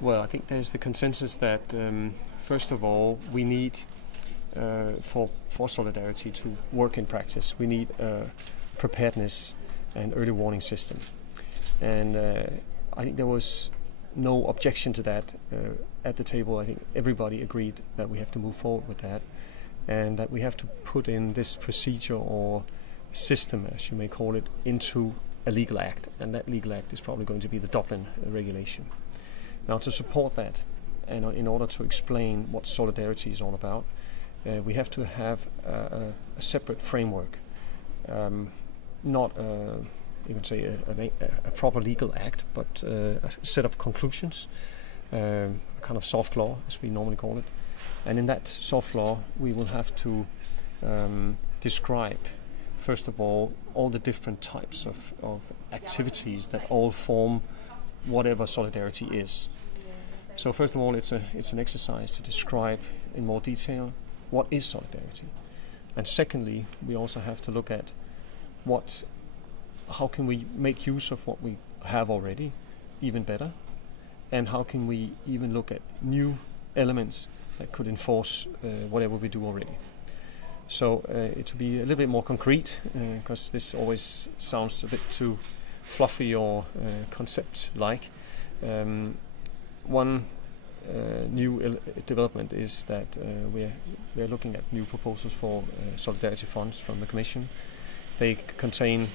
Well, I think there's the consensus that first of all, we need for solidarity to work in practice, we need a preparedness and early warning system. And I think there was no objection to that at the table. I think everybody agreed that we have to move forward with that, and that we have to put in this procedure or system, as you may call it, into a legal act, and that legal act is probably going to be the Dublin regulation. Now, to support that, and in order to explain what solidarity is all about, we have to have a separate framework, not you can say a proper legal act, but a set of conclusions, a kind of soft law, as we normally call it. And in that soft law, we will have to describe, first of all the different types of activities that all form whatever solidarity is. So first of all, it's an exercise to describe in more detail what is solidarity. And secondly, we also have to look at how can we make use of what we have already even better, and how can we even look at new elements that could enforce whatever we do already. So to be a little bit more concrete, because this always sounds a bit too fluffy or concept-like. One new development is that we're looking at new proposals for solidarity funds from the Commission. They contain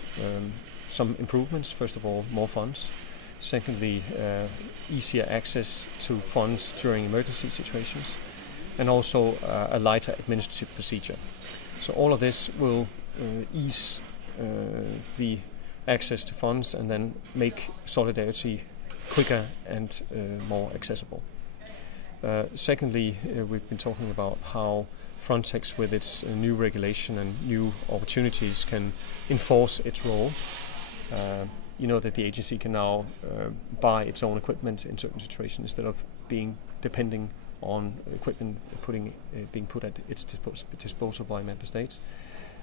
some improvements. First of all, more funds. Secondly, easier access to funds during emergency situations, and also a lighter administrative procedure. So all of this will ease the access to funds and then make solidarity quicker and more accessible. Secondly, we've been talking about how Frontex, with its new regulation and new opportunities, can enforce its role. You know that the agency can now buy its own equipment in certain situations instead of depending on equipment being put at its disposal by member states.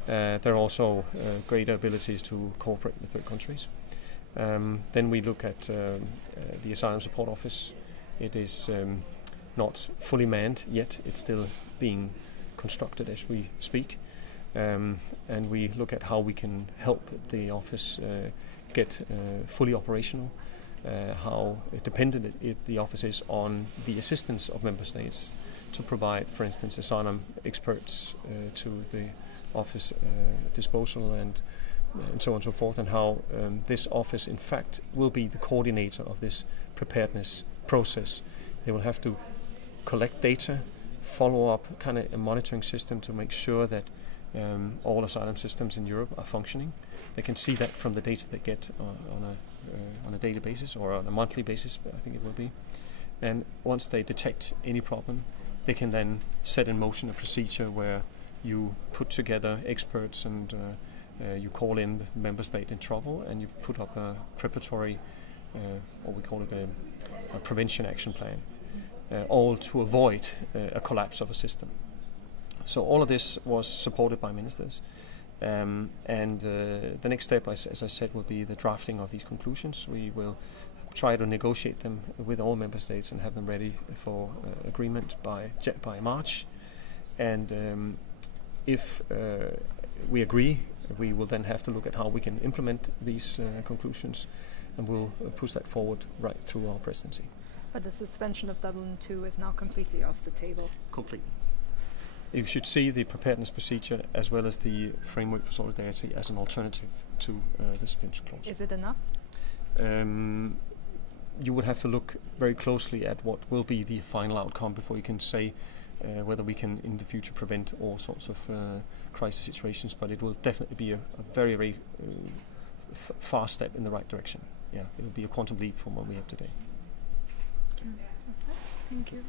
There are also greater abilities to cooperate with third countries. Then we look at the Asylum Support Office. It is not fully manned yet. It's still being constructed as we speak. And we look at how we can help the office get fully operational, how dependent the office is on the assistance of member states to provide, for instance, asylum experts to the office disposal and so on and so forth, and how this office in fact will be the coordinator of this preparedness process. They will have to collect data, follow up kind of a monitoring system to make sure that all asylum systems in Europe are functioning. They can see that from the data they get on a daily basis or on a monthly basis, I think it will be. And once they detect any problem, they can then set in motion a procedure where you put together experts and you call in the member state in trouble, and you put up a preparatory, or we call it a prevention action plan, all to avoid a collapse of a system. So all of this was supported by ministers, and the next step, as I said, will be the drafting of these conclusions. We will try to negotiate them with all member states and have them ready for agreement by March. And if we agree, we will then have to look at how we can implement these conclusions, and we'll push that forward right through our presidency. But the suspension of Dublin II is now completely off the table. Completely. You should see the preparedness procedure as well as the framework for solidarity as an alternative to the suspension clause. Is it enough? You would have to look very closely at what will be the final outcome before you can say whether we can in the future prevent all sorts of crisis situations, but it will definitely be a very, very fast step in the right direction. Yeah, it will be a quantum leap from what we have today. Thank you.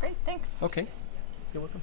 Great, thanks. Okay, you're welcome.